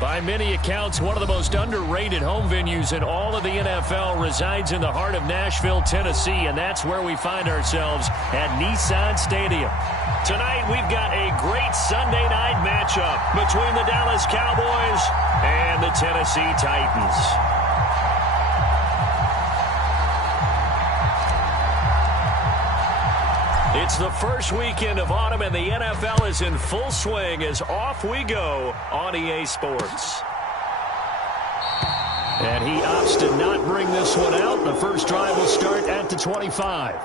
By many accounts, one of the most underrated home venues in all of the NFL resides in the heart of Nashville, Tennessee, and that's where we find ourselves at Nissan Stadium. Tonight, we've got a great Sunday night matchup between the Dallas Cowboys and the Tennessee Titans. It's the first weekend of autumn, and the NFL is in full swing as off we go on EA Sports. And he opts to not bring this one out. The first drive will start at the 25.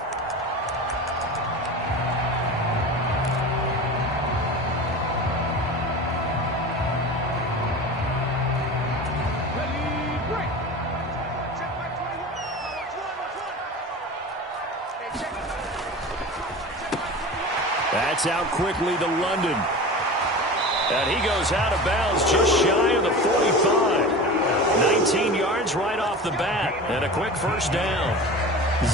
That's out quickly to London. And he goes out of bounds just shy of the 45. 19 yards right off the bat. And a quick first down.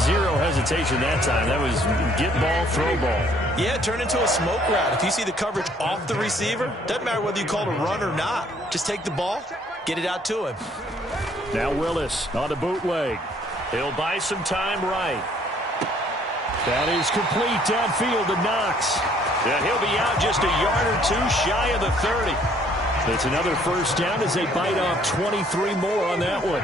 Zero hesitation that time. That was get ball, throw ball. Yeah, turn into a smoke route. If you see the coverage off the receiver, doesn't matter whether you call it a run or not. Just take the ball, get it out to him. Now Willis on a bootleg. He'll buy some time right. That is complete downfield to Knox. And he'll be out just a yard or two shy of the 30. It's another first down as they bite off 23 more on that one.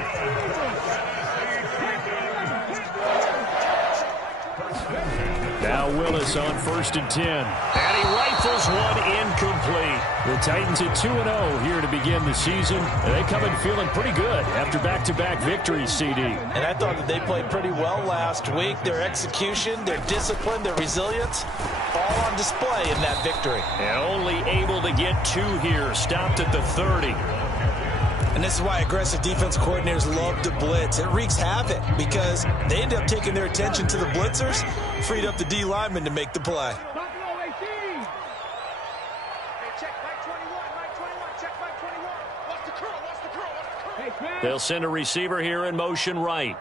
Now Willis on 1st and 10. And he rifles one incomplete. The Titans at 2-0 here to begin the season. And they come in feeling pretty good after back-to-back victories, CD. And I thought that they played pretty well last week. Their execution, their discipline, their resilience, all on display in that victory. And only able to get 2 here. Stopped at the 30. And this is why aggressive defense coordinators love to blitz. It wreaks havoc because they end up taking their attention to the blitzers, freed up the D lineman to make the play. They'll send a receiver here in motion right.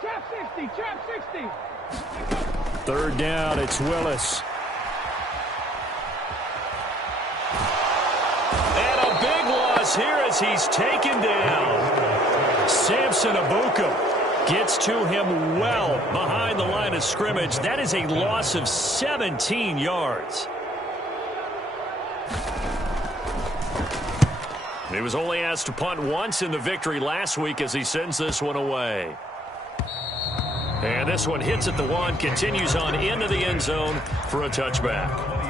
Trap 60, trap 60. 3rd down, it's Willis. Here as he's taken down. Samson Abuka gets to him well behind the line of scrimmage. That is a loss of 17 yards. He was only asked to punt once in the victory last week as he sends this one away. And this one hits at the 1, continues on into the end zone for a touchback.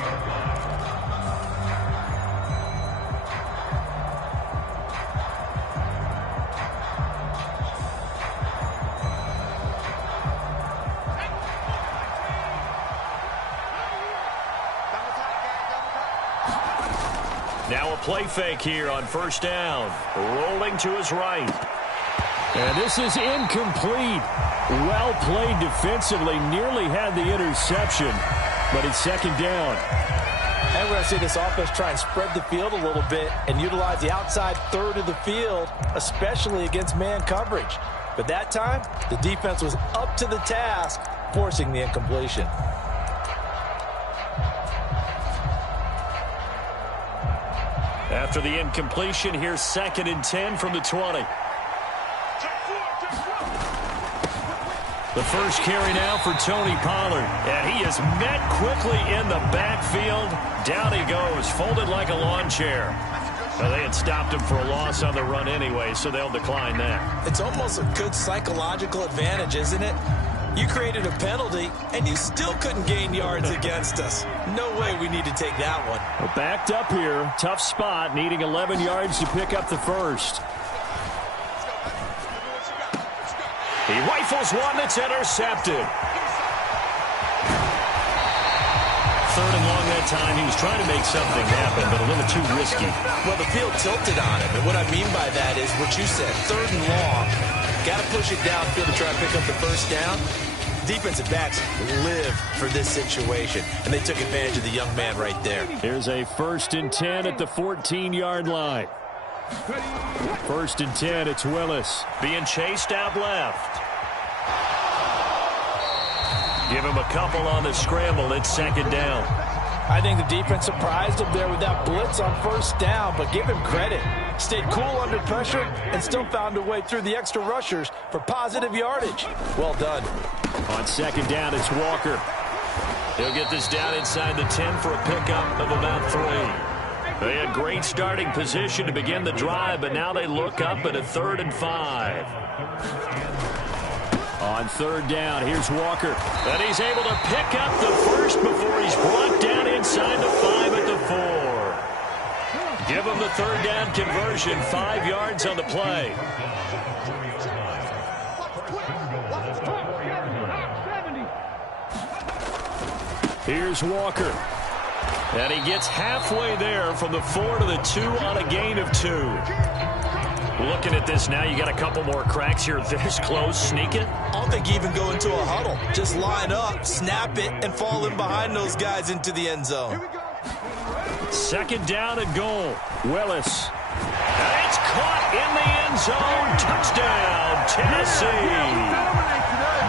Now a play fake here on 1st down. Rolling to his right. And this is incomplete. Well played defensively. Nearly had the interception. But it's 2nd down. And we're going to see this offense try and spread the field a little bit and utilize the outside third of the field, especially against man coverage. But that time, the defense was up to the task, forcing the incompletion. After the incompletion, here's 2nd and 10 from the 20. The first carry now for Tony Pollard. And he is met quickly in the backfield. Down he goes, folded like a lawn chair. Well, they had stopped him for a loss on the run anyway, so they'll decline that. It's almost a good psychological advantage, isn't it? You created a penalty, and you still couldn't gain yards against us. No way we need to take that one. Well, backed up here. Tough spot, needing 11 yards to pick up the first. He rifles one that's intercepted. 3rd and long that time. He was trying to make something happen, but a little too risky. Well, the field tilted on him, and what I mean by that is what you said, 3rd and long. Got to push it downfield to try to pick up the first down. Defensive backs live for this situation, and they took advantage of the young man right there. Here's a 1st and 10 at the 14-yard line. 1st and 10, it's Willis. Being chased out left. Give him a couple on the scramble. It's 2nd down. I think the defense surprised him there with that blitz on first down, but give him credit. Stayed cool under pressure and still found a way through the extra rushers for positive yardage. Well done. On second down, it's Walker. He'll get this down inside the 10 for a pickup of about 3. They had great starting position to begin the drive, but now they look up at a 3rd and 5. On third down, here's Walker. And he's able to pick up the first before he's brought down inside the 5 at the 4. Give him the third down conversion, 5 yards on the play. Here's Walker. And he gets halfway there from the 4 to the 2 on a gain of 2. Looking at this now, you got a couple more cracks here this close. Sneak it. I don't think you even go into a huddle. Just line up, snap it, and fall in behind those guys into the end zone. Second down and goal. Willis. And it's caught in the end zone. Touchdown, Tennessee.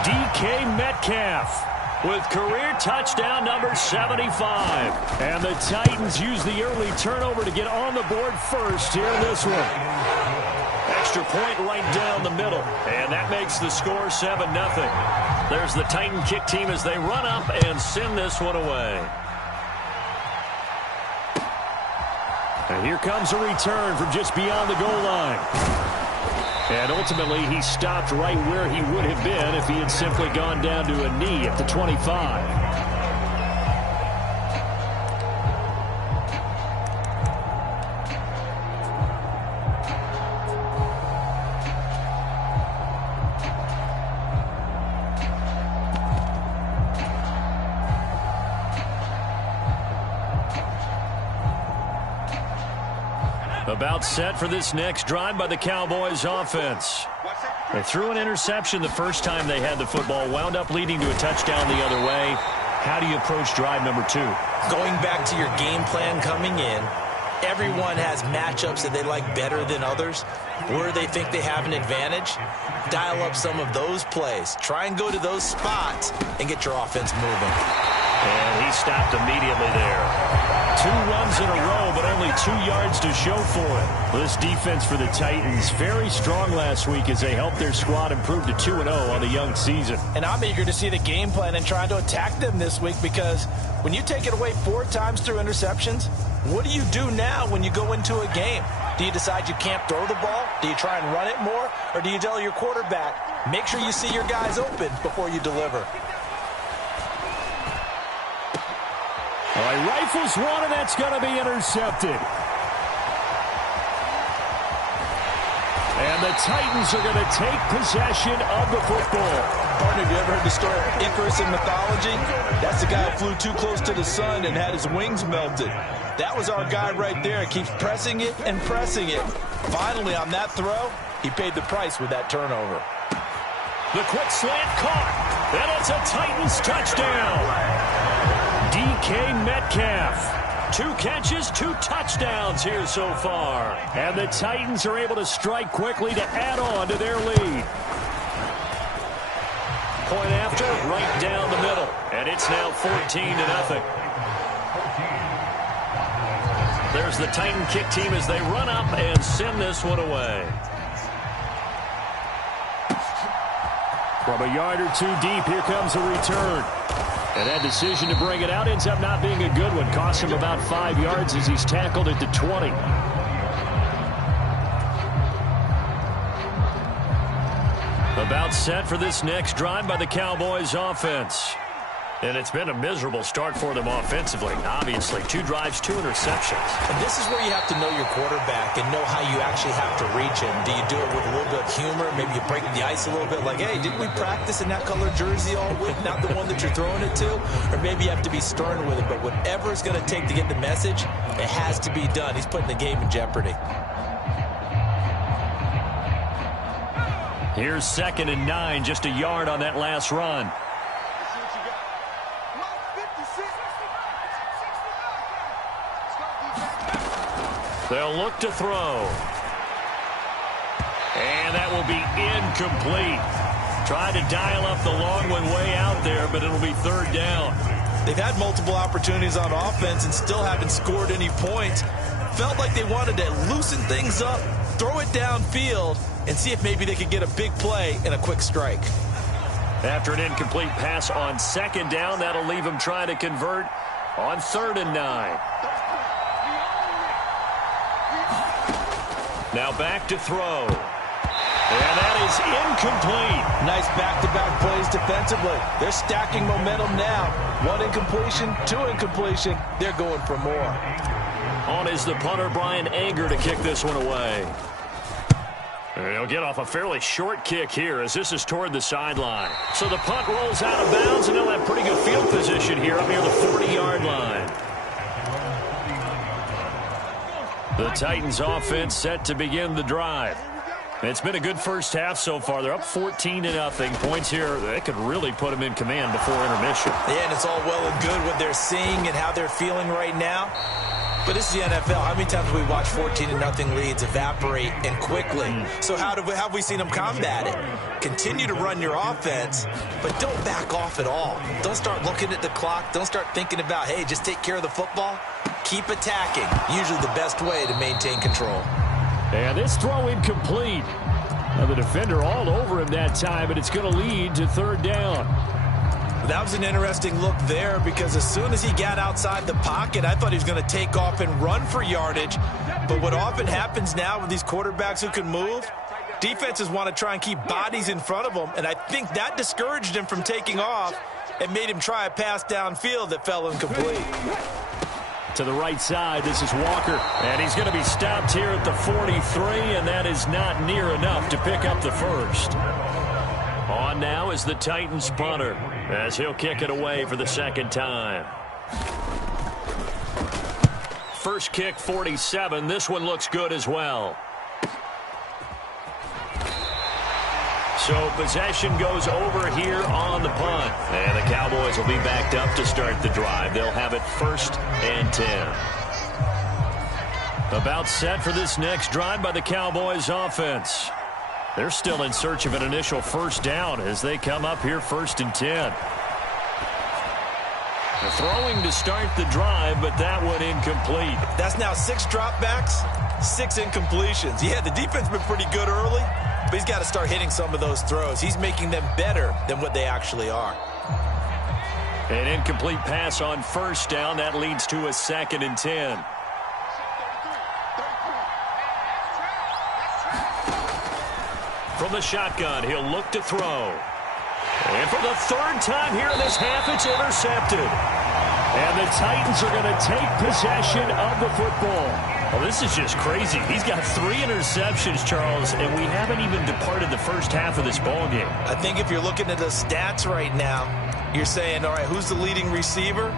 DK Metcalf with career touchdown number 75. And the Titans use the early turnover to get on the board first here in this one. Extra point right down the middle. And that makes the score 7-0. There's the Titan kick team as they run up and send this one away. And here comes a return from just beyond the goal line. And ultimately, he stopped right where he would have been if he had simply gone down to a knee at the 25. About set for this next drive by the Cowboys offense. They threw an interception the first time they had the football, wound up leading to a touchdown the other way. How do you approach drive number 2? Going back to your game plan coming in, everyone has matchups that they like better than others. Where they think they have an advantage, dial up some of those plays. Try and go to those spots and get your offense moving. And he stopped immediately there. 2 runs in a row, but only 2 yards to show for it. This defense for the Titans, very strong last week as they helped their squad improve to 2-0 on the young season. And I'm eager to see the game plan and trying to attack them this week, because when you take it away 4 times through interceptions, what do you do now when you go into a game? Do you decide you can't throw the ball? Do you try and run it more? Or do you tell your quarterback, make sure you see your guys open before you deliver? All right, rifles one, and that's going to be intercepted. And the Titans are going to take possession of the football. Partner, have you ever heard the story of Icarus in mythology? That's the guy who flew too close to the sun and had his wings melted. That was our guy right there. Keeps pressing it and pressing it. Finally, on that throw, he paid the price with that turnover. The quick slant caught, and it's a Titans touchdown. DK Metcalf. 2 catches, 2 touchdowns here so far. And the Titans are able to strike quickly to add on to their lead. Point after, right down the middle. And it's now 14-0. There's the Titan kick team as they run up and send this one away. From a yard or 2 deep, here comes a return. And that decision to bring it out ends up not being a good one. Costs him about 5 yards as he's tackled at the 20. About set for this next drive by the Cowboys offense. And it's been a miserable start for them offensively. Obviously, 2 drives, 2 interceptions. And this is where you have to know your quarterback and know how you actually have to reach him. Do you do it with a little bit of humor? Maybe you break the ice a little bit, like, hey, didn't we practice in that color jersey all week, not the one that you're throwing it to? Or maybe you have to be stern with it. But whatever it's going to take to get the message, it has to be done. He's putting the game in jeopardy. Here's 2nd and 9, just a yard on that last run. They'll look to throw. And that will be incomplete. Tried to dial up the long one way out there, but it'll be 3rd down. They've had multiple opportunities on offense and still haven't scored any points. Felt like they wanted to loosen things up, throw it downfield, and see if maybe they could get a big play and a quick strike. After an incomplete pass on second down, that'll leave them trying to convert on 3rd and 9. Now back to throw. And that is incomplete. Nice back-to-back plays defensively. They're stacking momentum now. 1 incompletion, 2 incompletion. They're going for more. On is the punter, Brian Anger, to kick this one away. And he'll get off a fairly short kick here as this is toward the sideline. So the punt rolls out of bounds, and they'll have pretty good field position here up near the 40-yard line. The Titans offense set to begin the drive. It's been a good first half so far. They're up 14-0. Points here, they could really put them in command before intermission. Yeah, and it's all well and good what they're seeing and how they're feeling right now. But this is the NFL. How many times have we watched 14-0 leads evaporate and quickly? So how have we seen them combat it? Continue to run your offense, but don't back off at all. Don't start looking at the clock. Don't start thinking about, hey, just take care of the football. Keep attacking. Usually the best way to maintain control. And this throw incomplete. Now the defender all over him that time, and it's going to lead to 3rd down. That was an interesting look there because as soon as he got outside the pocket, I thought he was going to take off and run for yardage. But what often happens now with these quarterbacks who can move, defenses want to try and keep bodies in front of them, and I think that discouraged him from taking off and made him try a pass downfield that fell incomplete. To the right side, this is Walker, and he's going to be stopped here at the 43, and that is not near enough to pick up the first. On now is the Titans punter, as he'll kick it away for the 2nd time. First kick, 47. This one looks good as well. So possession goes over here on the punt. And the Cowboys will be backed up to start the drive. They'll have it 1st and 10. About set for this next drive by the Cowboys offense. They're still in search of an initial 1st down as they come up here 1st and 10. They're throwing to start the drive, but that one incomplete. That's now 6 dropbacks, 6 incompletions. Yeah, the defense has been pretty good early, but he's got to start hitting some of those throws. He's making them better than what they actually are. An incomplete pass on 1st down. That leads to a 2nd and 10. From the shotgun, he'll look to throw. And for the 3rd time here in this half, it's intercepted. And the Titans are going to take possession of the football. Well, this is just crazy. He's got 3 interceptions, Charles, and we haven't even departed the first half of this ballgame. I think if you're looking at the stats right now, you're saying, all right, who's the leading receiver?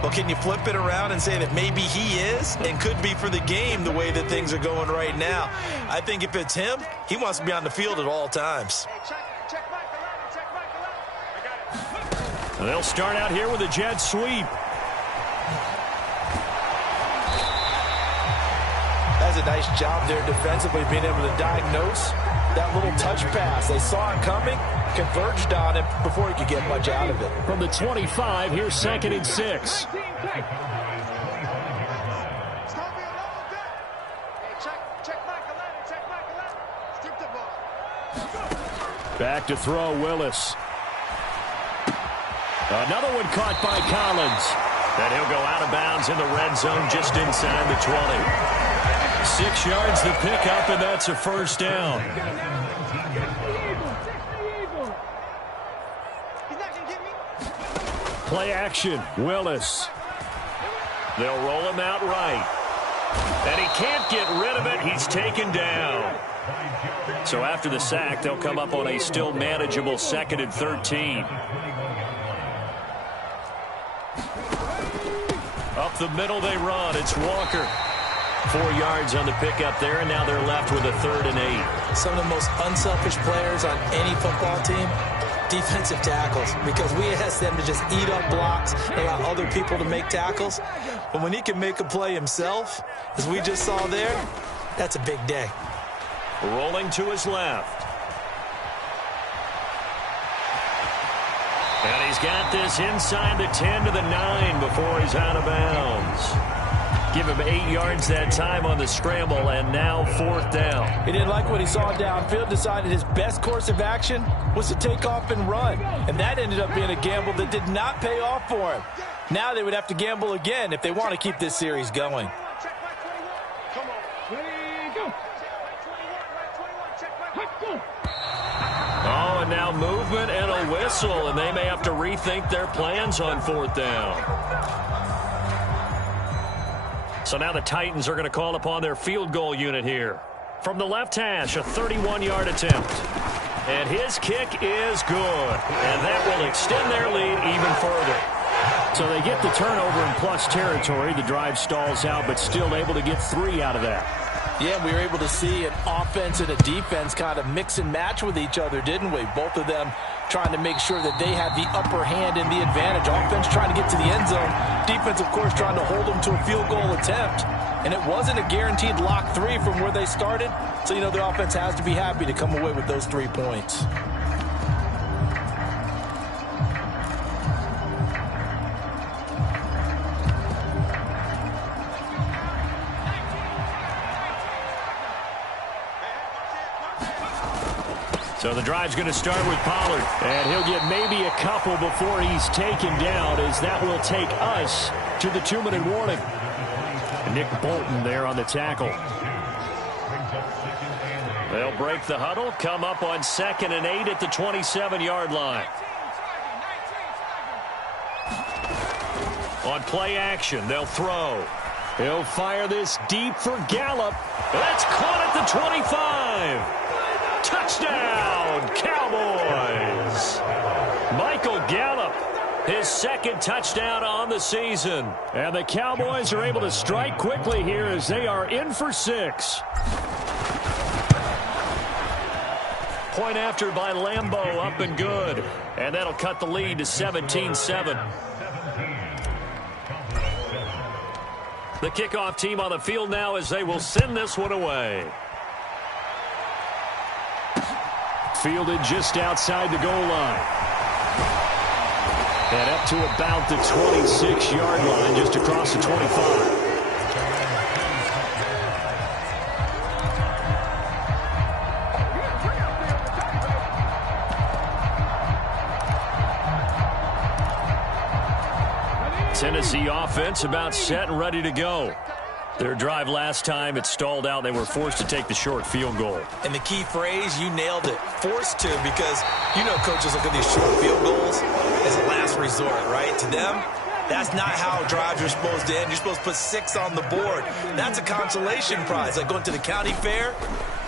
Well, can you flip it around and say that maybe he is and could be for the game the way that things are going right now? I think if it's him, he wants to be on the field at all times. They'll start out here with a jet sweep. That's a nice job there defensively, being able to diagnose that little touch pass. They saw it coming, converged on it before he could get much out of it. From the 25, here's 2nd and 6. Back to throw, Willis. Another one caught by Collins. And he'll go out of bounds in the red zone just inside the 20. 6 yards to pick up, and that's a 1st down. Play action, Willis. They'll roll him out right. And he can't get rid of it. He's taken down. So after the sack, they'll come up on a still manageable 2nd and 13. Up the middle they run. It's Walker. 4 yards on the pickup there, and now they're left with a 3rd and 8. Some of the most unselfish players on any football team, defensive tackles, because we ask them to just eat up blocks and allow other people to make tackles. But when he can make a play himself, as we just saw there, that's a big day. Rolling to his left. And he's got this inside the 10 to the 9 before he's out of bounds. Give him 8 yards that time on the scramble, and now 4th down. He didn't like what he saw downfield, decided his best course of action was to take off and run. And that ended up being a gamble that did not pay off for him. Now they would have to gamble again if they want to keep this series going. Oh, and now movement and a whistle, and they may have to rethink their plans on 4th down. So now the Titans are going to call upon their field goal unit here. From the left hash, a 31-yard attempt. And his kick is good. And that will extend their lead even further. So they get the turnover in plus territory. The drive stalls out, but still able to get 3 out of that. Yeah, we were able to see an offense and a defense kind of mix and match with each other, didn't we? Both of them trying to make sure that they have the upper hand and the advantage. Offense trying to get to the end zone. Defense, of course, trying to hold them to a field goal attempt. And it wasn't a guaranteed lock 3 from where they started. So, you know, the offense has to be happy to come away with those 3 points. So the drive's going to start with Pollard. And he'll get maybe a couple before he's taken down, as that will take us to the 2-minute warning. And Nick Bolton there on the tackle. They'll break the huddle, come up on 2nd and 8 at the 27-yard line. On play action, they'll throw. He'll fire this deep for Gallup. That's caught at the 25. Touchdown, Cowboys! Michael Gallup, his 2nd touchdown on the season. And the Cowboys are able to strike quickly here as they are in for 6. Point after by Lambeau, up and good. And that'll cut the lead to 17-7. The kickoff team on the field now as they will send this one away. Fielded just outside the goal line. And up to about the 26-yard line, just across the 25. Tennessee offense about set and ready to go. Their drive last time, it stalled out. They were forced to take the short field goal. And the key phrase, you nailed it, forced to, because you know coaches look at these short field goals as a last resort, right? To them, that's not how drives are supposed to end. You're supposed to put 6 on the board. That's a consolation prize. Like going to the county fair,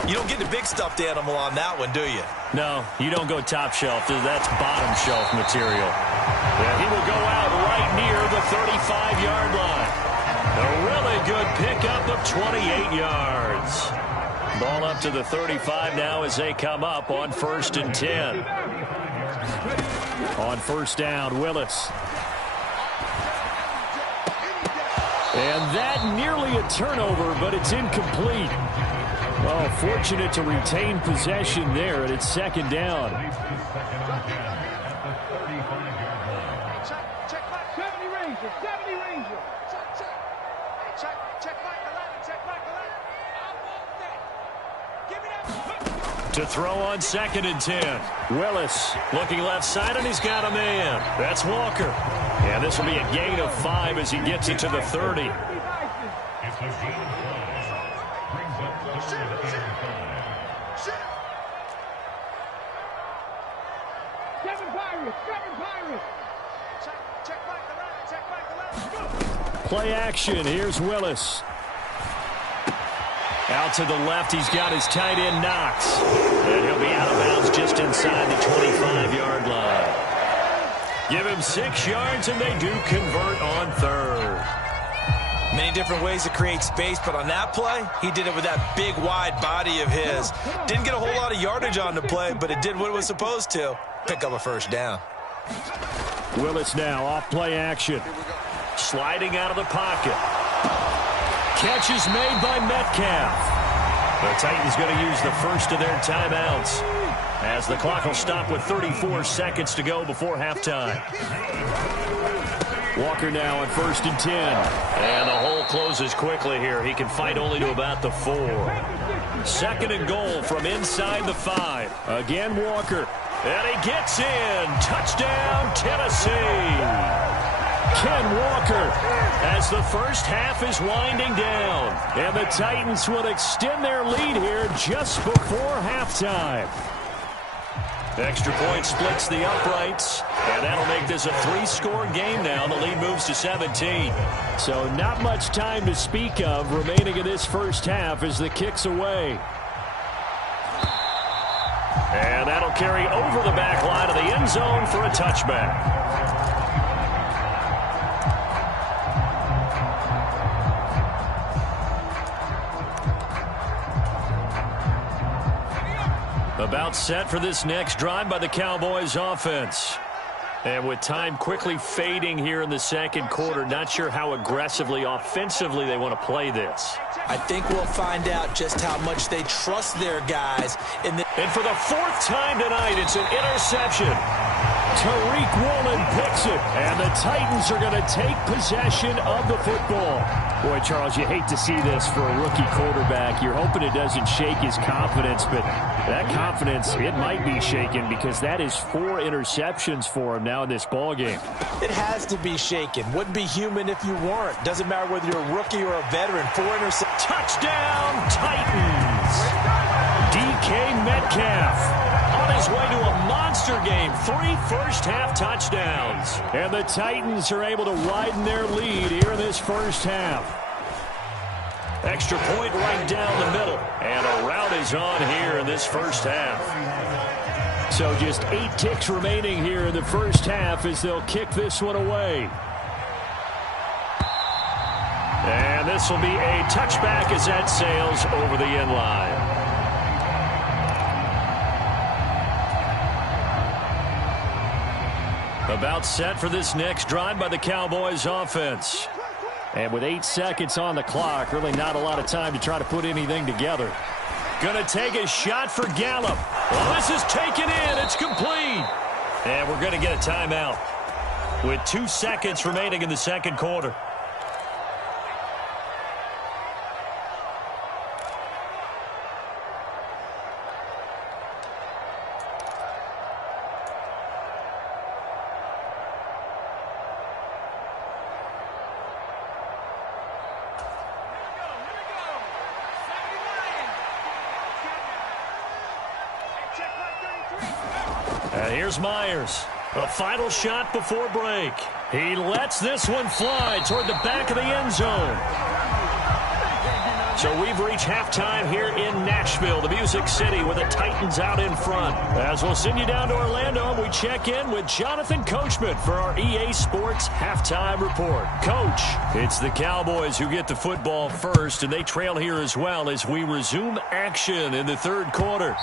you don't get the big stuffed animal on that one, do you? No, you don't go top shelf. That's bottom shelf material. Yeah, he will go out right near the 35-yard line. A really good pickup of 28 yards. Ball up to the 35 now as they come up on 1st and 10. On 1st down, Willis. And that nearly a turnover, but it's incomplete. Well, fortunate to retain possession there, and it's 2nd down. To throw on 2nd and 10. Willis looking left side, and he's got a man. That's Walker. And this will be a gain of 5 as he gets it to the 30. Play action. Here's Willis. Out to the left, he's got his tight end Knox. And he'll be out of bounds just inside the 25-yard line. Give him 6 yards, and they do convert on 3rd. Many different ways to create space, but on that play, he did it with that big, wide body of his. Didn't get a whole lot of yardage on the play, but it did what it was supposed to. Pick up a 1st down. Willis now off play action. Sliding out of the pocket. Catch is made by Metcalf. The Titans going to use the first of their timeouts as the clock will stop with 34 seconds to go before halftime. Walker now on 1st and 10. And the hole closes quickly here. He can fight only to about the 4. 2nd and goal from inside the 5. Again, Walker. And he gets in. Touchdown, Tennessee. Ken Walker as the first half is winding down. And the Titans will extend their lead here just before halftime. Extra point splits the uprights, and that'll make this a 3-score game now. The lead moves to 17. So not much time to speak of remaining in this first half as the kick's away. And that'll carry over the back line of the end zone for a touchback. About set for this next drive by the Cowboys offense. And with time quickly fading here in the second quarter, not sure how aggressively, offensively they want to play this. I think we'll find out just how much they trust their guys. And for the 4th time tonight, it's an interception. Tariq Woolen picks it, and the Titans are going to take possession of the football. Boy, Charles, you hate to see this for a rookie quarterback. You're hoping it doesn't shake his confidence, but that confidence, it might be shaken because that is 4 interceptions for him now in this ballgame. It has to be shaken. Wouldn't be human if you weren't. Doesn't matter whether you're a rookie or a veteran. 4 interceptions. Touchdown, Titans! DK Metcalf on his way to a monster game. 3 first-half touchdowns. And the Titans are able to widen their lead here in this first half. Extra point right down the middle. And a rout is on here in this first half. So just 8 ticks remaining here in the first half as they'll kick this one away. And this will be a touchback as that sails over the end line. About set for this next drive by the Cowboys offense. And with 8 seconds on the clock, really not a lot of time to try to put anything together. Gonna take a shot for Gallup. Well, this is taken in. It's complete. And we're gonna get a timeout with 2 seconds remaining in the second quarter. And here's Myers. A final shot before break. He lets this one fly toward the back of the end zone. So we've reached halftime here in Nashville, the Music City, with the Titans out in front. As we'll send you down to Orlando, we check in with Jonathan Coachman for our EA Sports Halftime Report. Coach, it's the Cowboys who get the football first, and they trail here as well as we resume action in the third quarter.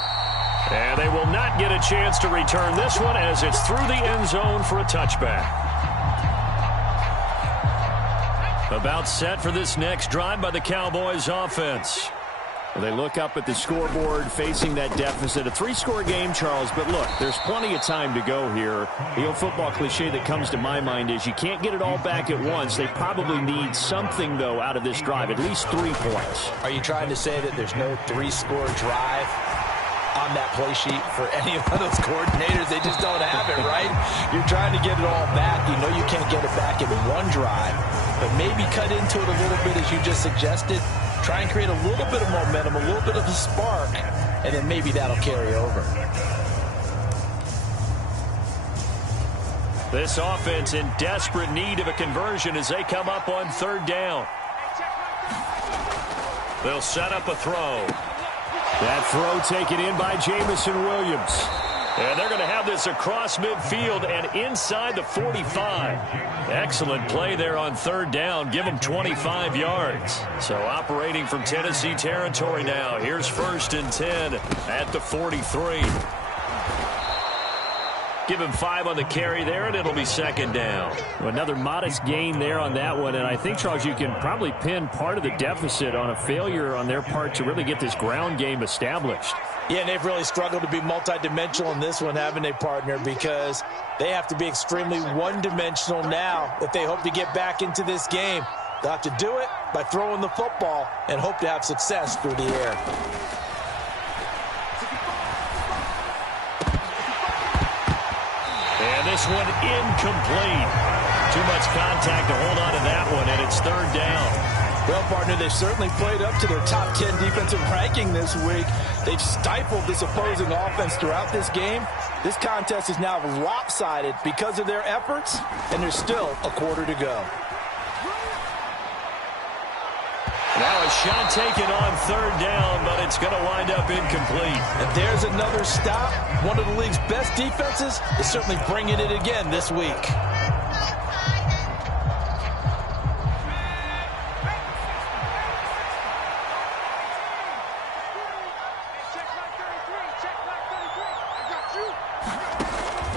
And they will not get a chance to return this one as it's through the end zone for a touchback. About set for this next drive by the Cowboys offense. Well, they look up at the scoreboard facing that deficit. A 3-score game, Charles, but look, there's plenty of time to go here. The old football cliche that comes to my mind is you can't get it all back at once. They probably need something, though, out of this drive, at least 3 points. Are you trying to say that there's no 3-score drive on that play sheet for any of those coordinators? They just don't have it, right? You're trying to get it all back. You know you can't get it back in one drive, but maybe cut into it a little bit as you just suggested. Try and create a little bit of momentum, a little bit of a spark, and then maybe that'll carry over. This offense in desperate need of a conversion as they come up on 3rd down. They'll set up a throw. That throw taken in by Jamison Williams. And they're going to have this across midfield and inside the 45. Excellent play there on 3rd down. Give them 25 yards. So operating from Tennessee territory now. Here's 1st and 10 at the 43. Give him 5 on the carry there, and it'll be second down. Well, another modest gain there on that one, and I think, Charles, you can probably pin part of the deficit on a failure on their part to really get this ground game established. Yeah, and they've really struggled to be multidimensional in this one, haven't they, partner? Because they have to be extremely one-dimensional now if they hope to get back into this game. They'll have to do it by throwing the football and hope to have success through the air. And this one incomplete. Too much contact to hold on to that one, and it's third down. Well, partner, they've certainly played up to their top 10 defensive ranking this week. They've stifled this opposing offense throughout this game. This contest is now lopsided because of their efforts, and there's still a quarter to go. Now a shot taken on third down, but it's going to wind up incomplete. And there's another stop. One of the league's best defenses is certainly bringing it again this week.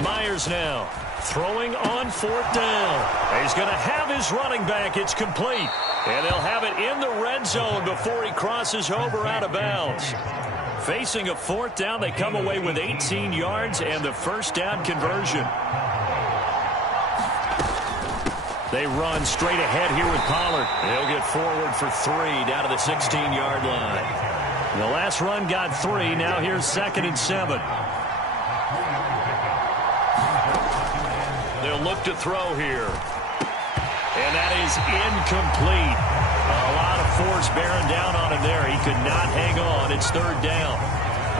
Myers now throwing on fourth down. He's going to have his running back. It's complete. And they'll have it in the red zone before he crosses over out of bounds. Facing a fourth down, they come away with 18 yards and the first down conversion. They run straight ahead here with Pollard. They'll get forward for 3 down to the 16-yard line. The last run got 3. Now here's 2nd and 7. They'll look to throw here. And that is incomplete. A lot of force bearing down on him there. He could not hang on. It's third down.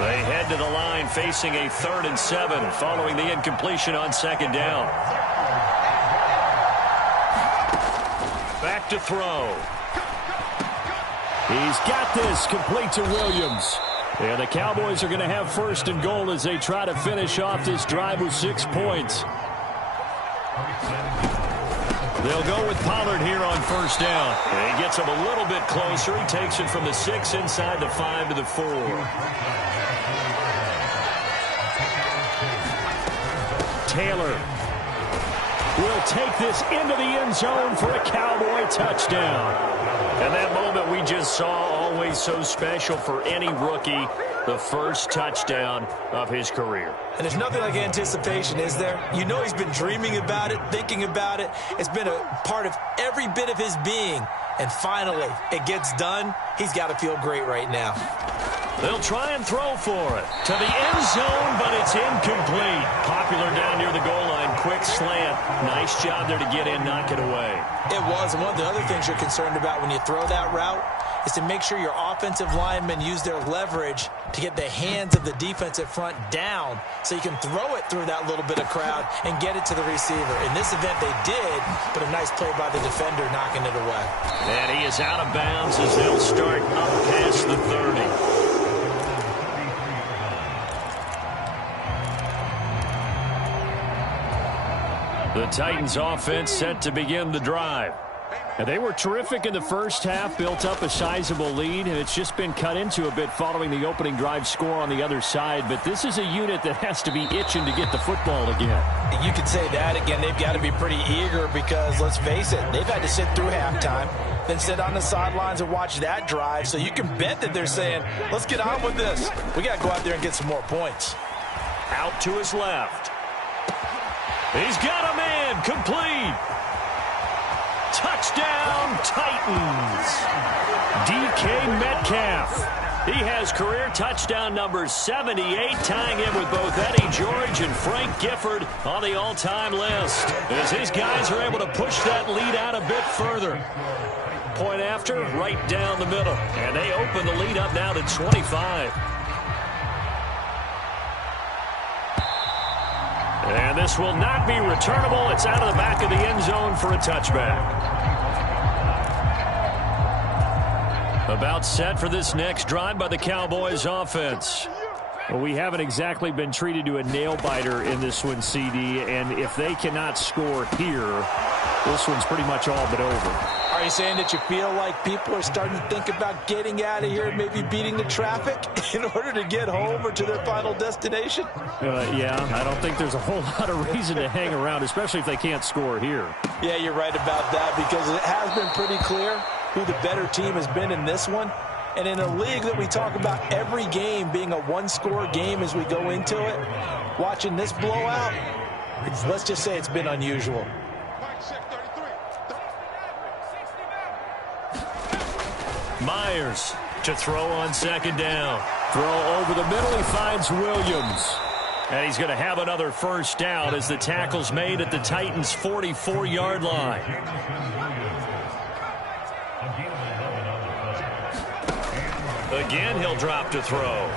They head to the line facing a 3rd and 7 following the incompletion on 2nd down. Back to throw. He's got this complete to Williams. And the Cowboys are going to have 1st and goal as they try to finish off this drive with 6 points. They'll go with Pollard here on 1st down. And he gets him a little bit closer. He takes it from the 6 inside the 5 to the 4. Taylor will take this into the end zone for a Cowboy touchdown. And that moment we just saw, always so special for any rookie. The first touchdown of his career. And there's nothing like anticipation, is there? You know he's been dreaming about it, thinking about it. It's been a part of every bit of his being. And finally, it gets done. He's got to feel great right now. They'll try and throw for it. To the end zone, but it's incomplete. Popular down near the goal line. Quick slant. Nice job there to get in, knock it away. It was. And one of the other things you're concerned about when you throw that route is to make sure your offensive linemen use their leverage to get the hands of the defensive front down so you can throw it through that little bit of crowd and get it to the receiver. In this event, they did, but a nice play by the defender knocking it away. And he is out of bounds as they'll start up past the 30. The Titans offense set to begin the drive. And they were terrific in the first half, built up a sizable lead, and it's just been cut into a bit following the opening drive score on the other side. But this is a unit that has to be itching to get the football again. You could say that again. They've got to be pretty eager because, let's face it, they've had to sit through halftime, then sit on the sidelines and watch that drive. So you can bet that they're saying, let's get on with this. We got to go out there and get some more points. Out to his left. He's got a man, complete. Touchdown, Titans. DK Metcalf. He has career touchdown number 78, tying him with both Eddie George and Frank Gifford on the all-time list. As his guys are able to push that lead out a bit further. Point after, right down the middle. And they open the lead up now to 25. And this will not be returnable. It's out of the back of the end zone for a touchback. About set for this next drive by the Cowboys offense. Well, we haven't exactly been treated to a nail-biter in this one, CD, and if they cannot score here, this one's pretty much all but over. All Are you saying that you feel like people are starting to think about getting out of here and maybe beating the traffic in order to get home or to their final destination? Yeah, I don't think there's a whole lot of reason to hang around, especially if they can't score here. Yeah, you're right about that, because it has been pretty clear who the better team has been in this one. And in a league that we talk about every game being a one-score game as we go into it, watching this blowout, let's just say it's been unusual. Myers to throw on second down. Throw over the middle. He finds Williams. And he's going to have another first down as the tackle's made at the Titans' 44-yard line. Again, he'll drop to throw.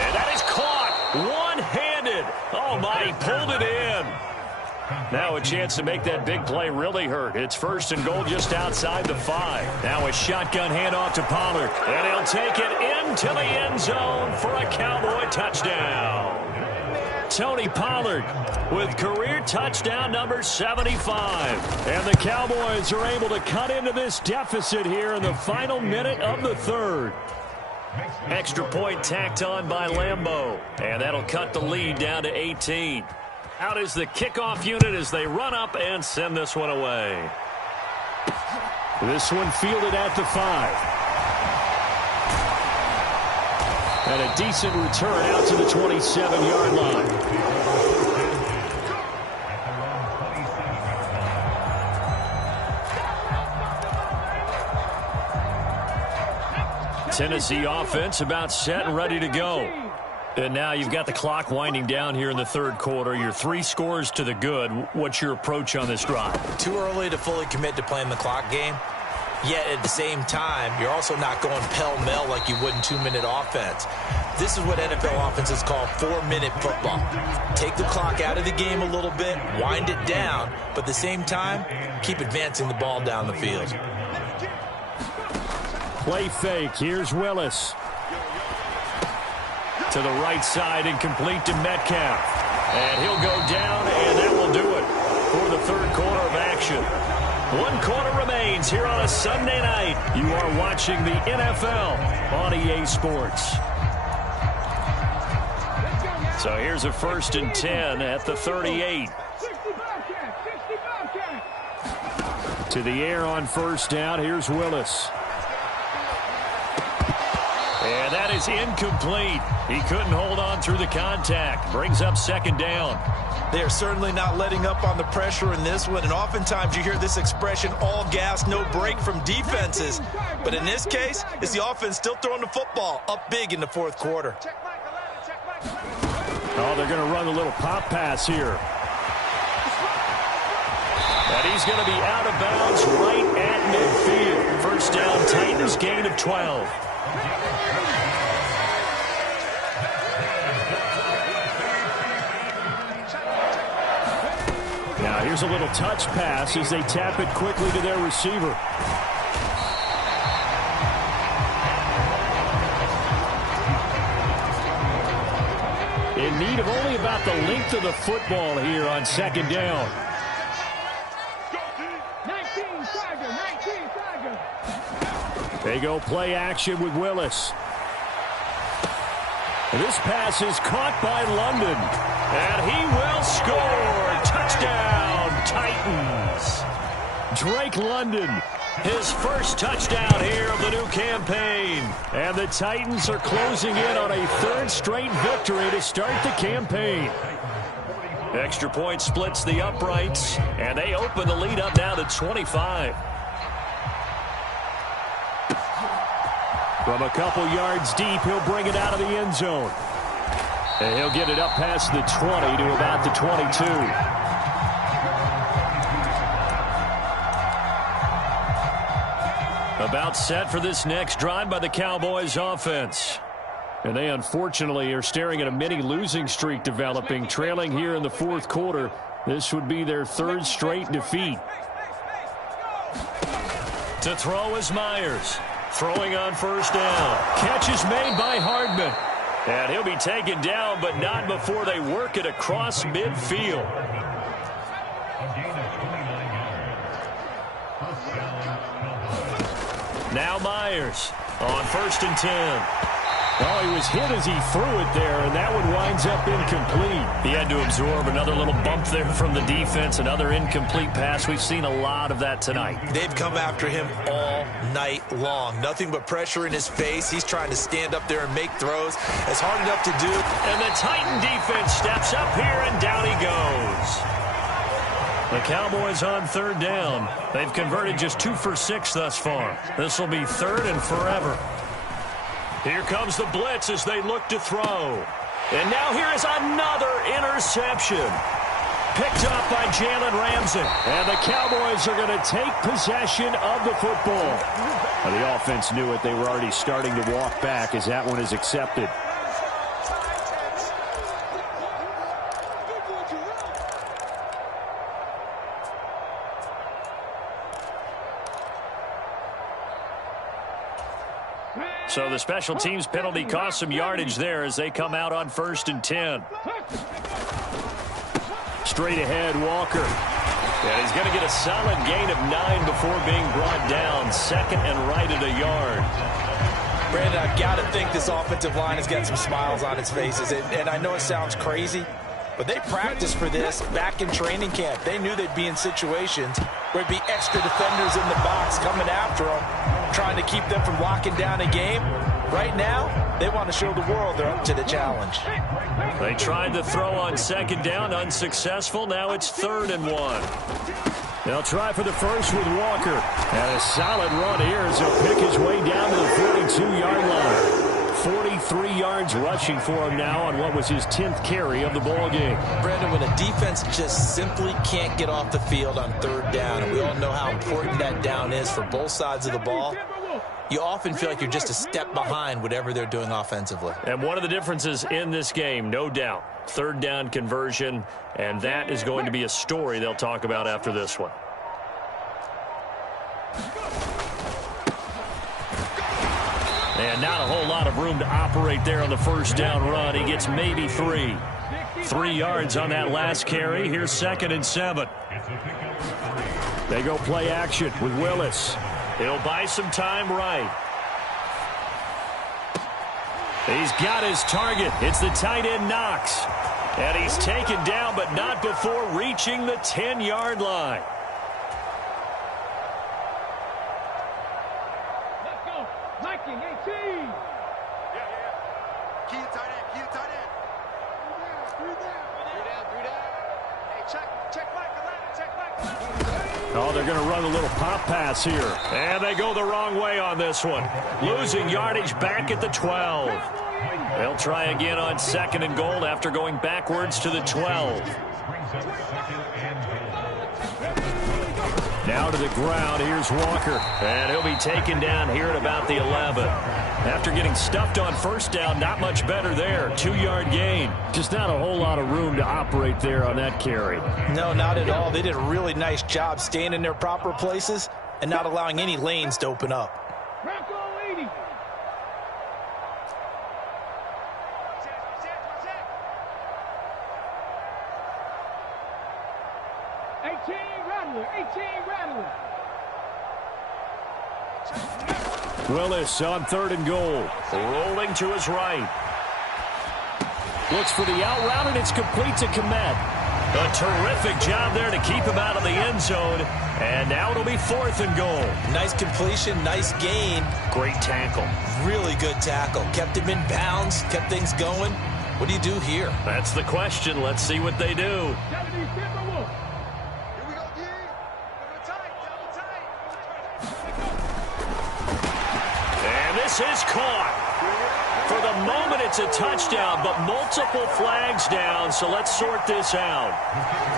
And that is caught one-handed. Oh, my, he pulled it in. Now a chance to make that big play really hurt. It's first and goal just outside the 5. Now a shotgun handoff to Pollard. And he'll take it into the end zone for a Cowboy touchdown. Tony Pollard with career touchdown number 75. And the Cowboys are able to cut into this deficit here in the final minute of the third. Extra point tacked on by Lambeau. And that'll cut the lead down to 18. Out is the kickoff unit as they run up and send this one away. This one fielded at the 5. And a decent return out to the 27-yard line. Tennessee offense about set and ready to go. And now you've got the clock winding down here in the third quarter. You're 3 scores to the good. What's your approach on this drive? Too early to fully commit to playing the clock game. Yet at the same time, you're also not going pell-mell like you would in 2-minute offense. This is what NFL offenses call 4-minute football. Take the clock out of the game a little bit, wind it down, but at the same time, keep advancing the ball down the field. Play fake. Here's Willis. To the right side and complete to Metcalf. And he'll go down, and that will do it for the third quarter of action. 1 quarter remains here on a Sunday night. You are watching the NFL on EA Sports. So here's a 1st and 10 at the 38. To the air on first down. Here's Willis. And that is incomplete. He couldn't hold on through the contact. Brings up second down. They are certainly not letting up on the pressure in this one. And oftentimes you hear this expression, all gas, no break from defenses. But in this case, it's the offense still throwing the football up big in the fourth quarter. Oh, they're going to run a little pop pass here. And he's going to be out of bounds right at midfield. First down, Titans, gain of 12. Now here's a little touch pass as they tap it quickly to their receiver. In need of only about the length of the football here on second down. 19 Tiger. They go play action with Willis. This pass is caught by London. And he will score. Touchdown, Titans. Drake London. His first touchdown here of the new campaign. And the Titans are closing in on a 3rd straight victory to start the campaign. Extra point splits the uprights, and they open the lead up now to 25. From a couple yards deep, he'll bring it out of the end zone. And he'll get it up past the 20 to about the 22. About set for this next drive by the Cowboys offense. And they unfortunately are staring at a mini losing streak developing, trailing here in the fourth quarter. This would be their 3rd straight defeat. To throw is Myers. Throwing on first down. Catch is made by Hardman. And he'll be taken down, but not before they work it across midfield. Now Myers on 1st and 10. Oh, he was hit as he threw it there, and that one winds up incomplete. He had to absorb another little bump there from the defense, another incomplete pass. We've seen a lot of that tonight. They've come after him all night long. Nothing but pressure in his face. He's trying to stand up there and make throws. It's hard enough to do. And the Titan defense steps up here, and down he goes. The Cowboys on 3rd down. They've converted just 2 for 6 thus far. This will be 3rd and forever. Here comes the blitz as they look to throw. And now here is another interception. Picked up by Jalen Ramsey. And the Cowboys are going to take possession of the football. Well, the offense knew it. They were already starting to walk back as that one is accepted. So the special teams penalty cost some yardage there as they come out on 1st and 10. Straight ahead, Walker. And he's going to get a solid gain of 9 before being brought down. 2nd and right at a yard. Brandon, I've got to think this offensive line has got some smiles on its faces. And I know it sounds crazy, but they practiced for this back in training camp. They knew they'd be in situations where it'd be extra defenders in the box coming after them, trying to keep them from locking down a game. Right now, they want to show the world they're up to the challenge. They tried to throw on 2nd down, unsuccessful. Now it's 3rd and 1. They'll try for the first with Walker. And a solid run here as he'll pick his way down to the 42-yard line. 43 yards rushing for him now on what was his 10th carry of the ball game. Brandon, when a defense just simply can't get off the field on 3rd down, and we all know how important that down is for both sides of the ball, you often feel like you're just a step behind whatever they're doing offensively. And one of the differences in this game, no doubt, 3rd down conversion, and that is going to be a story they'll talk about after this one. And not a whole lot of room to operate there on the 1st down run. He gets maybe 3. 3 yards on that last carry. Here's 2nd and 7. They go play action with Willis. He'll buy some time right. He's got his target. It's the tight end Knox. And he's taken down, but not before reaching the 10-yard line. Let's go. Liking 18. Key tight end, key tight end. Three down. Hey, check Oh, they're going to run a little pop pass here. And they go the wrong way on this one. Losing yardage back at the 12. They'll try again on 2nd and goal after going backwards to the 12. Now to the ground. Here's Walker. And he'll be taken down here at about the 11. After getting stuffed on 1st down, not much better there. 2-yard gain. Just not a whole lot of room to operate there on that carry. No, not at all. They did a really nice job staying in their proper places and not allowing any lanes to open up. Bronco 80. Willis on 3rd and goal. Rolling to his right. Looks for the out route, and it's complete to Komet. A terrific job there to keep him out of the end zone. And now it'll be 4th and goal. Nice completion, nice gain. Great tackle. Really good tackle. Kept him in bounds, kept things going. What do you do here? That's the question. Let's see what they do. And this is caught. For the moment, it's a touchdown, but multiple flags down, so let's sort this out.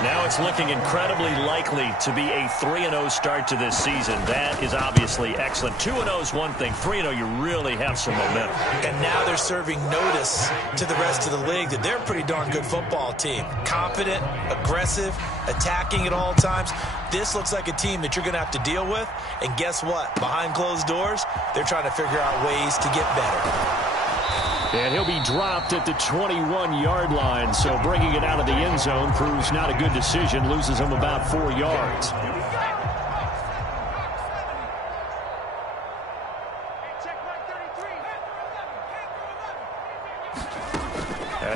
Now it's looking incredibly likely to be a 3-0 start to this season. That is obviously excellent. 2-0 is one thing. 3-0, you really have some momentum. And now they're serving notice to the rest of the league that they're a pretty darn good football team. Confident, aggressive, attacking at all times. This looks like a team that you're going to have to deal with. And guess what? Behind closed doors, they're trying to figure out ways to get better. And he'll be dropped at the 21-yard line, so bringing it out of the end zone proves not a good decision, loses him about 4 yards.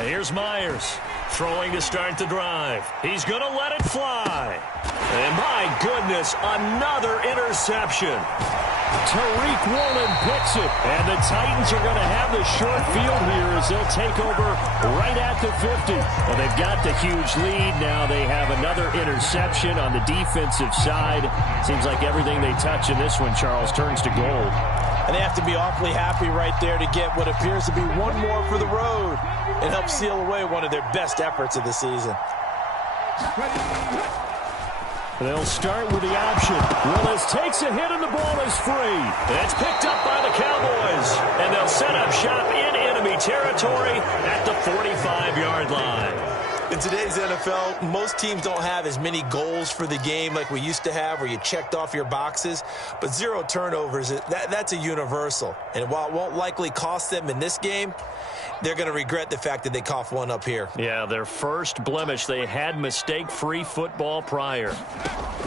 Here's Myers throwing to start the drive. He's going to let it fly. And my goodness, another interception. Tariq Woolen picks it. And the Titans are going to have the short field here as they'll take over right at the 50. Well, they've got the huge lead. Now they have another interception on the defensive side. Seems like everything they touch in this one, Charles, turns to gold. And they have to be awfully happy right there to get what appears to be one more for the road and help seal away one of their best efforts of the season. They'll start with the option. Willis takes a hit and the ball is free. That's picked up by the Cowboys. And they'll set up shop in enemy territory at the 45-yard line. In today's NFL, most teams don't have as many goals for the game like we used to have where you checked off your boxes. But 0 turnovers, that's a universal. And while it won't likely cost them in this game, they're going to regret the fact that they coughed one up here. Yeah, their first blemish. They had mistake-free football prior.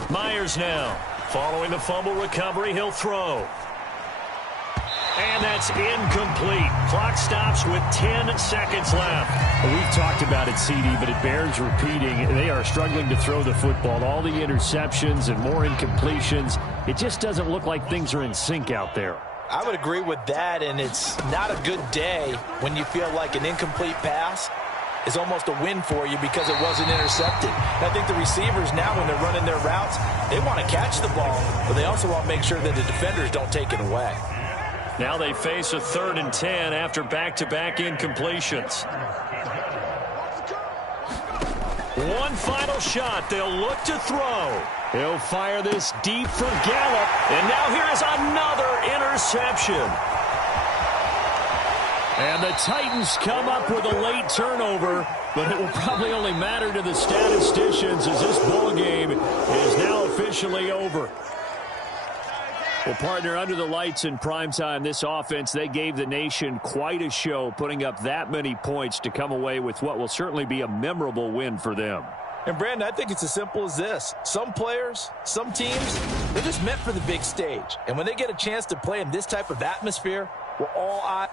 Myers now. Following the fumble recovery, he'll throw. And that's incomplete. Clock stops with 10 seconds left. Well, we've talked about it, CD, but it bears repeating. They are struggling to throw the football. All the interceptions and more incompletions. It just doesn't look like things are in sync out there. I would agree with that, and it's not a good day when you feel like an incomplete pass is almost a win for you because it wasn't intercepted. And I think the receivers now, when they're running their routes, they want to catch the ball, but they also want to make sure that the defenders don't take it away. Now they face a 3rd and 10 after back-to-back incompletions. One final shot. They'll look to throw. He'll fire this deep for Gallup. And now here is another interception. And the Titans come up with a late turnover, but it will probably only matter to the statisticians as this ball game is now officially over. Well, partner, under the lights in primetime, this offense, they gave the nation quite a show, putting up that many points to come away with what will certainly be a memorable win for them. And, Brandon, I think it's as simple as this. Some players, some teams, they're just meant for the big stage. And when they get a chance to play in this type of atmosphere, we're all eyes